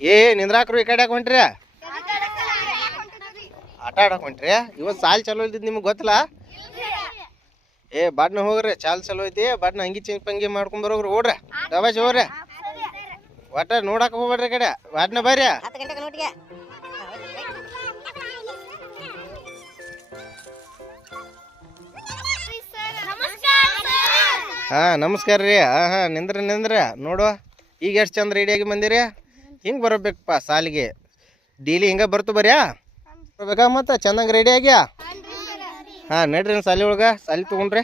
ಏ ನಿಂದ್ರಾಕ್ರು ಈ ಕಡೆ ಯಾಕೆ ಹೊಂಟ್ರಿ? ಆಟ ಆಡಕ್ ಹೊಂಟ್ರಿ? ಇವತ್ತು ಸಾಲ್ ಚಲೋ ಇದ್ದಿದ್ದು ನಿಮ್ಗೆ ಗೊತ್ತಿಲ್ಲ? ಏ ಬಾಡ್ನ ಹೋಗ್ರಿ, ಚಾಲ್ ಚಲೋ ಐತಿ. ಬಾಡ್ನ ಹಂಗಿ ಚಿಂಗ್ ಪಂಗಿ ಮಾಡ್ಕೊಂಡ್ ಬರೋಗ್ರಿ. ಓಡ್ರಿ ದಬಾಜ್ ಹೋಗ್ರಿ. ಒಟ್ಟ ನೋಡಕ್ ಹೋಗ್ಬೇಡ್ರಿ ಕಡೆ. ಬಾಡ್ನ ಬರ್ರಿ. ಹಾ ನಮಸ್ಕಾರ ರೀ. ಹಾ ನಿಂದ್ರ ನೋಡುವ. ಈಗ ಎಷ್ಟು ಚಂದ ರೆಡಿಯಾಗಿ ಬಂದಿರಿ. ಹಿಂಗೆ ಬರಬೇಕಪ್ಪ ಸಾಲಿಗೆ. ಡೈಲಿ ಹಿಂಗೆ ಬರ್ತು ಬರ್ಯಾ ಬರ್ಬೇಕಾ? ಮತ್ತೆ ಚಂದಂಗೆ ರೆಡಿ ಆಗ್ಯಾ? ಹಾಂ ನಡ್ರಿ ಸಾಲಿ ಒಳಗೆ. ಸಾಲಿ ತೊಗೊಂಡ್ರಿ.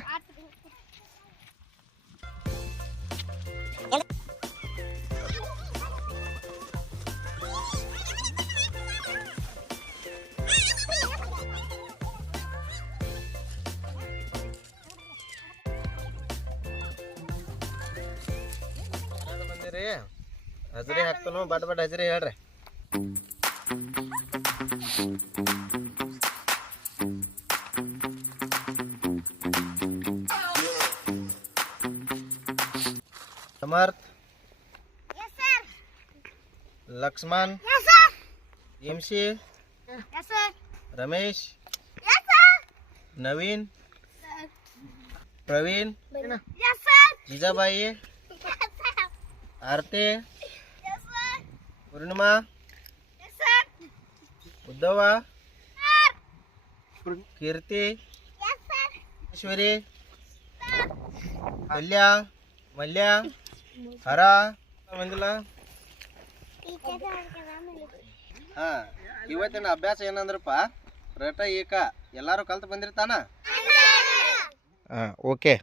ಬಂದಿರಿ ಹಜರಿ ಹಾಕ್ತಾನು. ಬಟ್ ಹಜರಿ ಹೇಳ್ರಿ. समर्थ, लक्ष्मण, हिमशी, रमेश, नवीन, प्रवीण, जीजाबाई, आरती, पूर्णिमा, उद्धवा, कीर्ति, ईश्वरी, कल्या, मल्या, हरा ಬಂದಿಲ್ಲ. ಹಾ ಇವತ್ತಿನ ಅಭ್ಯಾಸ ಏನಂದ್ರಪ್ಪ, ರಟ ಏಕ ಎಲ್ಲಾರು ಕಲ್ತು ಬಂದಿರ್ತಾನ. ಹಾ ಓಕೆ.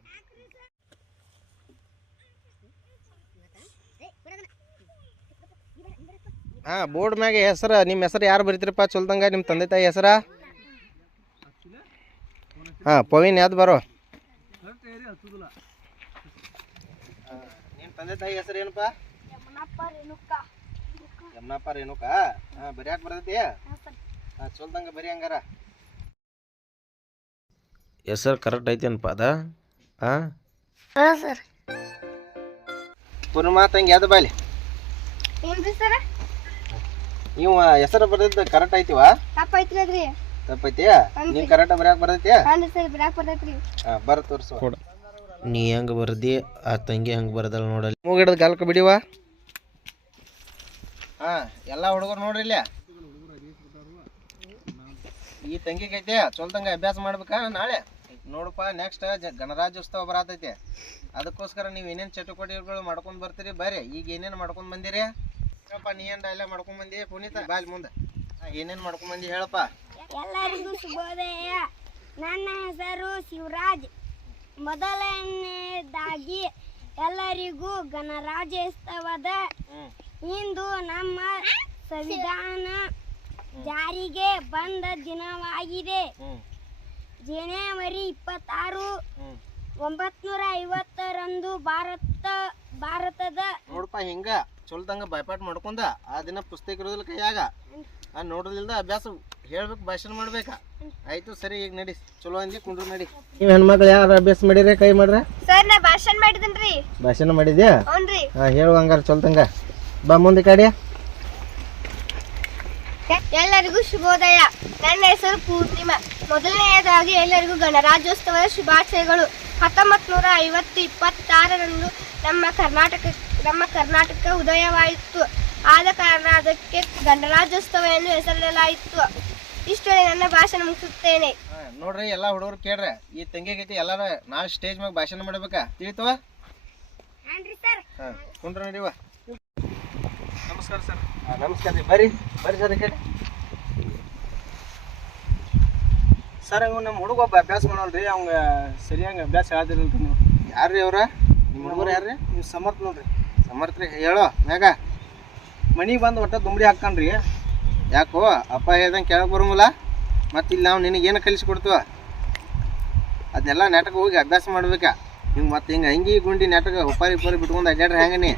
ಹಾ ಬೋರ್ಡ್ ಮ್ಯಾಗೆ ಹೆಸರು, ನಿಮ್ಮ ಹೆಸರು ಯಾರು ಬರೀತೀರಪ್ಪ ಚೊಲ್ದಂಗ? ನಿಮ್ಮ ತಂದೆ ತಾಯಿ ಹೆಸರ? ಹಾ ಪವೀನ್ ಯಾವ್ದು ಬರೋ? ನಿಮ್ಮ ತಂದೆ ತಾಯಿ ಹೆಸರು ಏನಪ್ಪ? ಯಮನಪ್ಪ ರೇಣುಕ. ಹಾ ಬರ್ಯಾಕ ಬರ್ತೈತಿ? ಹಾ ಚೊಲ್ದಂಗ ಬರೀ ಹಂಗಾರ. ಹೆಸರು ಕರೆಕ್ಟ್ ಐತೇನಪ್ಪ ಅದ? ಹಾ ಸರ್. ಪೂರ್ಣಿಮಾ ತಂಗಿ ಯಾವ್ದು ಬಾಲಿ? ನೀವು ಹೆಸರು ಬರ್ದಿದ್ದು ಕರೆಕ್ಟ್ ಐತಿವಾ? ತಪ್ಪೈತಿ. ನೀನ್ ಕರೆಕ್ಟ್ ಬರ್ಯಾಕ ಬರ್ತೈತಿ? ಹಾ ಬರ ತೋರ್ಸು. ನೀ ಹೆಂಗೆ ಬರ್ದಿ ಆ ತಂಗಿ ಹಂಗೆ ಬರ್ದಲ್ಲ ನೋಡಲ್ಲಿ. ಮೂಗಿಡದ ಗಾಲ್ಕ ಬಿಡಿವ. ಹಾ ಎಲ್ಲ ಹುಡುಗರು ನೋಡ್ರಿ ಇಲ್ಲ. ಈ ತಂಗಿಗೈತೆ ಚೊಲ್ದಂಗ ಅಭ್ಯಾಸ ಮಾಡ್ಬೇಕಾ ನಾಳೆ? ನೋಡಪ್ಪ ನೆಕ್ಸ್ಟ್ ಗಣರಾಜ್ಯೋತ್ಸವ ಬರತೈತಿ. ಅದಕ್ಕೋಸ್ಕರ ನೀವು ಏನೇನು ಚಟುವಟಿಕೆಗಳು ಮಾಡ್ಕೊಂಡು ಬರ್ತೀರಿ ಬರ್ರಿ. ಈಗ ಏನೇನು ಮಾಡ್ಕೊಂಡು ಬಂದಿರಿ ಹೇಳಪ್ಪ. ನೀ ಏನು ಡೈಲಾಗ್ ಮಾಡ್ಕೊಂಡು ಬಂದಿ ಪುನೀತ? ಬಾಲ್ ಮುಂದೆ ಏನೇನು ಮಾಡ್ಕೊಂಡು ಬಂದಿ ಹೇಳಪ್ಪ. ಎಲ್ಲರಿಗೂ ಶುಭೋದಯ. ನನ್ನ ಹೆಸರು ಶಿವರಾಜ್. ಮೊದಲನೇದಾಗಿ ಎಲ್ಲರಿಗೂ ಗಣರಾಜ್ಯೋತ್ಸವದ ಇಂದು ನಮ್ಮ ಸಂವಿಧಾನ ಜಾರಿಗೆ ಬಂದ ದಿನವಾಗಿದೆ. ಜನವರಿ 26, 1950ರಂದು ಭಾರತದ ನೋಡಪ್ಪ ಹಿಂಗ ಚೊಲ್ದಂಗ ಬೈಪಾಟ್ ಮಾಡ್ಕೊಂಡ ಆ ದಿನ ಪುಸ್ತಕ ಇರೋದಿಲ್ಲ ಕೈಯಾಗ. ಆ ನೋಡೋದಿಲ್ದ ಅಭ್ಯಾಸ ಹೇಳ್ಬೇಕು, ಭಾಷಣ ಮಾಡ್ಬೇಕಾ? ಆಯ್ತು ಸರಿ, ಈಗ ನಡಿ. ಚಲೋ ಅಂದಿ ಕುಂಡ್ರು ನಡಿ. ನೀವು ಹೆಣ್ಮಕ್ಳು ಯಾರು ಅಭ್ಯಾಸ ಮಾಡಿರಿ? ಕೈ ಮಾಡ್ರ. ಸರ್ ನಾ ಭಾಷಣ ಮಾಡಿದನ್ರಿ. ಭಾಷಣ ಮಾಡಿದ್ಯಾ? ಹ್ಞೂನ್ರಿ. ಹಾ ಹೇಳು ಹಂಗಾರ ಚೊಲ್ತಂಗ. ಬಾ ಮುಂದೆ ಕಡೆ. ಎಲ್ಲರಿಗೂ ಶುಭೋದಯ. ನನ್ನ ಹೆಸರು ಪೂರ್ಣಿಮಾ. ಮೊದಲನೆಯದಾಗಿ ಎಲ್ಲರಿಗೂ ಗಣರಾಜ್ಯೋತ್ಸವದ ಶುಭಾಶಯಗಳು. 1950 ನಮ್ಮ ಕರ್ನಾಟಕ ಉದಯವಾಯಿತು. ಆದ ಕಾರಣ ಅದಕ್ಕೆ ಗಣರಾಜ್ಯೋತ್ಸವ ಎಂದು ಹೆಸರಿಡಲಾಯಿತು. ಇಷ್ಟೇ ನನ್ನ ಭಾಷಣ ಮುಗಿಸುತ್ತೇನೆ. ನೋಡ್ರಿ ಎಲ್ಲಾ ಹುಡುಗರು ಕೇಳ್ರಿ, ಈ ತಂಗಿಗೈತಿ ಎಲ್ಲಾರು ನಾಳೆ ಸ್ಟೇಜ್ ಮ್ಯಾಗ ಭಾಷಣ ಮಾಡ್ಬೇಕಾ? ತಿಳಿತವ? ಹಾ ಕುಂಡ್ರ ನಡಿವ. ನಮಸ್ಕಾರ ಸರ್. ನಮಸ್ಕಾರ ರೀ. ಬರ್ರಿ ಸರ್ ಕೇಳಿ. ಸರ್ ಇವ್ ನಮ್ಮ ಹುಡುಗ ಒಬ್ಬ ಅಭ್ಯಾಸ ಮಾಡೋಲ್ರಿ, ಅವಂಗ ಸರಿಯಾಗಿ ಅಭ್ಯಾಸ ಹೇಳ್ದಿರಲ್ರಿ ನೀವು. ಯಾರ್ರಿ ಅವ್ರ? ನಿಮ್ಮ ಹುಡುಗರು ಯಾರ್ರಿ? ನೀವು ಸಮರ್ಥ ನೋಡ್ರಿ. ಸಮರ್ಥ್ರಿ ಹೇಳೋ ಮ್ಯಾಗ. ಮನಿಗೆ ಬಂದು ಒಟ್ಟ ದುಂಬಡಿ ಹಾಕ್ತಾನ್ರಿ. ಯಾಕೋ ಅಪ್ಪ ಹೇಳ್ದಂಗೆ ಕೇಳಕ್ ಬರೋಂಗಿಲ್ಲ? ಮತ್ತೆ ಇಲ್ಲಿ ನಾವು ನಿನಗೇನು ಕಲಿಸ್ಕೊಡ್ತೀವ ಅದನ್ನೆಲ್ಲ ನಾಟಕ ಹೋಗಿ ಅಭ್ಯಾಸ ಮಾಡ್ಬೇಕಾ? ಹಿಂಗೆ ಮತ್ತೆ ಹಿಂಗೆ ಅಂಗಿ ಗುಂಡಿ ನಾಟಕ ಉಪ್ಪಾರಿ ಬಿಟ್ಕೊಂಡು ಅಡ್ಡಾಡ್ರಿ ಹೆಂಗೆ ನೀ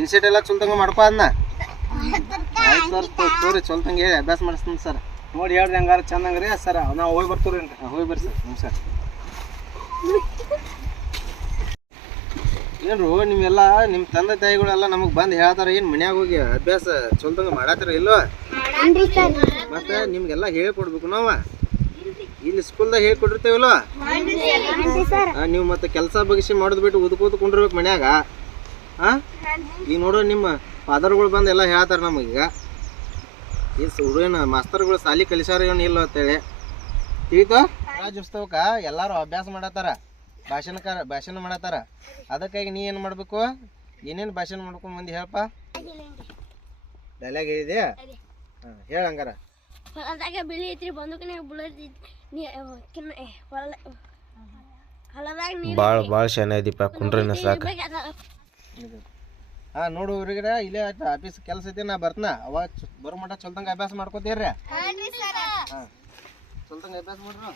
ಇನ್ಸೆಟ್ ಎಲ್ಲ ಚೊಲ್ತಂಗ ಮಾಡ್ಕೋ ಅದನ್ನ. ಆಯ್ತು ಸರ್ ತೋರಿ ಚೊಲ್ತಂಗೆ ಹೇಳಿ ಅಭ್ಯಾಸ ಮಾಡಿಸ್ತೀನಿ ಸರ್. ನೋಡಿ ಹೇಳ್ರಿ ಹಂಗಾರ ಚಂದಂಗ್ರಿ ಸರ್. ನಾವು ಹೋಗಿ ಬರ್ತೀವ್ರಿ. ಹೋಗಿ ಬರ್ರಿ ಸರ್. ನಮಸ್ಕಾರ. ಏನ್ರು ನಿಮ್ಮೆಲ್ಲ ನಿಮ್ಮ ತಂದೆ ತಾಯಿಗಳೆಲ್ಲ ನಮಗೆ ಬಂದು ಹೇಳ್ತಾರೆ ಏನು ಮನ್ಯಾಗ ಹೋಗಿ ಅಭ್ಯಾಸ ಚೊಲ್ದಂಗೆ ಮಾಡತ್ತಾರ ಇಲ್ವ ಮತ್ತೆ ನಿಮ್ಗೆಲ್ಲ ಹೇಳ್ಕೊಡ್ಬೇಕು ನಾವು ಇಲ್ಲಿ ಸ್ಕೂಲ್ದಾಗ ಹೇಳ್ಕೊಟ್ಟಿರ್ತೇವಲ್ವ ನೀವು ಮತ್ತೆ ಕೆಲಸ ಬಗ್ಸಿ ಮಾಡೋದು ಬಿಟ್ಟು ಉದ್ಕೋದ್ಕೊಂಡಿರ್ಬೇಕು ಮನ್ಯಾಗ ಹಾಂ ಈಗ ನೋಡೋ ನಿಮ್ಮ ಫಾದರ್ಗಳು ಬಂದು ಎಲ್ಲ ಹೇಳ್ತಾರೆ ನಮಗೀಗ ಈ ಹುಡುಗನ ಮಾಸ್ತರ್ಗಳು ಸಾಲಿ ಕಲಿಸಾರ ಏನು ಇಲ್ಲ ಅಂತೇಳಿ ತಿಳಿತು ರಾಜ್ಯೋತ್ಸವಕ್ಕೆ ಎಲ್ಲರೂ ಅಭ್ಯಾಸ ಮಾಡತ್ತಾರ ಭಾಷಣ ಮಾಡತ್ತಾರ ಅದಕ್ಕಾಗಿ ನೀ ಏನು ಮಾಡಬೇಕು ಏನೇನು ಭಾಷಣ ಮಾಡ್ಕೊಂಡು ಮಂದಿ ಹೇಳಪ್ಪ ಡೈಲಾಗ್ ಹೇಳಿದೆ ಹಾಂ ಹೇಳ ಹಂಗಾರ ಹೊಲದಾಗ ಬೆಳಿ ಐತ್ರಿ ಬಂದೂಕನೆ ಹೊಲದಾಗ ಭಾಳ ಶಾನೆ ಇದೀಪ ಕುಂಡ್ರಿ ಸಾಕು ಹಾಂ ನೋಡು ಇವ್ರಿಗೆ ಇಲ್ಲೇ ಆಯ್ತು ಆಫೀಸ್ ಕೆಲಸ ಐತಿ ನಾ ಬರ್ತನ ಅವಾಗ ಬರೋ ಮಟ್ಟ ಚಲ್ದಂಗೆ ಅಭ್ಯಾಸ ಮಾಡ್ಕೋತೀರ್ರಿ ಹಾಂ ಚಲ್ದಂಗೆ ಅಭ್ಯಾಸ ಮಾಡ್ರು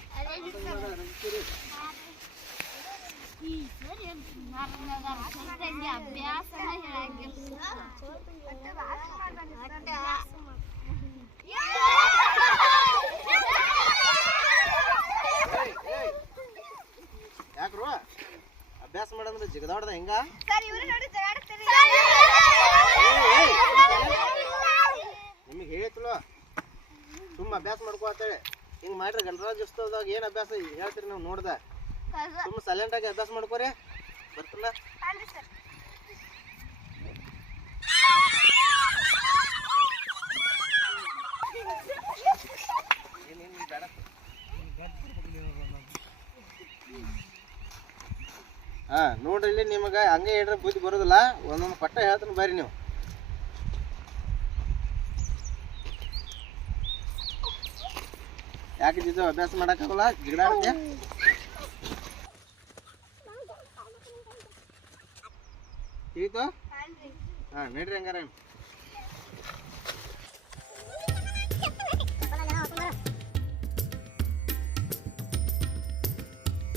ಯಾಕ್ರು ಅಭ್ಯಾಸ ಮಾಡಂದ್ರೆ ಜಿಗದಾಡ್ದ ಹೆಂಗ ನಿಮಗೆ ಹೇಳಿತ್ಲು ತುಂಬ ಅಭ್ಯಾಸ ಮಾಡ್ಕೋ ಅಂತೇಳಿ ಹಿಂಗೆ ಮಾಡ್ರಿ ಗಣರಾಜ್ಯೋತ್ಸವದಾಗ ಏನು ಅಭ್ಯಾಸ ಹೇಳ್ತೀರಿ ನಾವು ನೋಡ್ದ ತುಂಬ ಸೈಲೆಂಟಾಗಿ ಅಭ್ಯಾಸ ಮಾಡ್ಕೋರಿ ಬರ್ತಿಲ್ಲ ಹಾಂ ನೋಡ್ರಿ ಇಲ್ಲಿ ನಿಮಗೆ ಹಂಗೆ ಹೇಳ್ರೆ ಬುದ್ಧಿ ಬರೋದಿಲ್ಲ ಒಂದೊಂದು ಪಟ್ಟ ಹೇಳ್ತಾನೆ ಬರ್ರಿ ನೀವು ಯಾಕೆ ಜಿದ್ದು ಅಭ್ಯಾಸ ಮಾಡೋಕ್ಕಾಗಲ್ಲ ಗಿಡಾಡ್ತೀಯ ತಿಳಿತು ಹಾಂ ನಡ್ರಿ ಹಂಗಾರ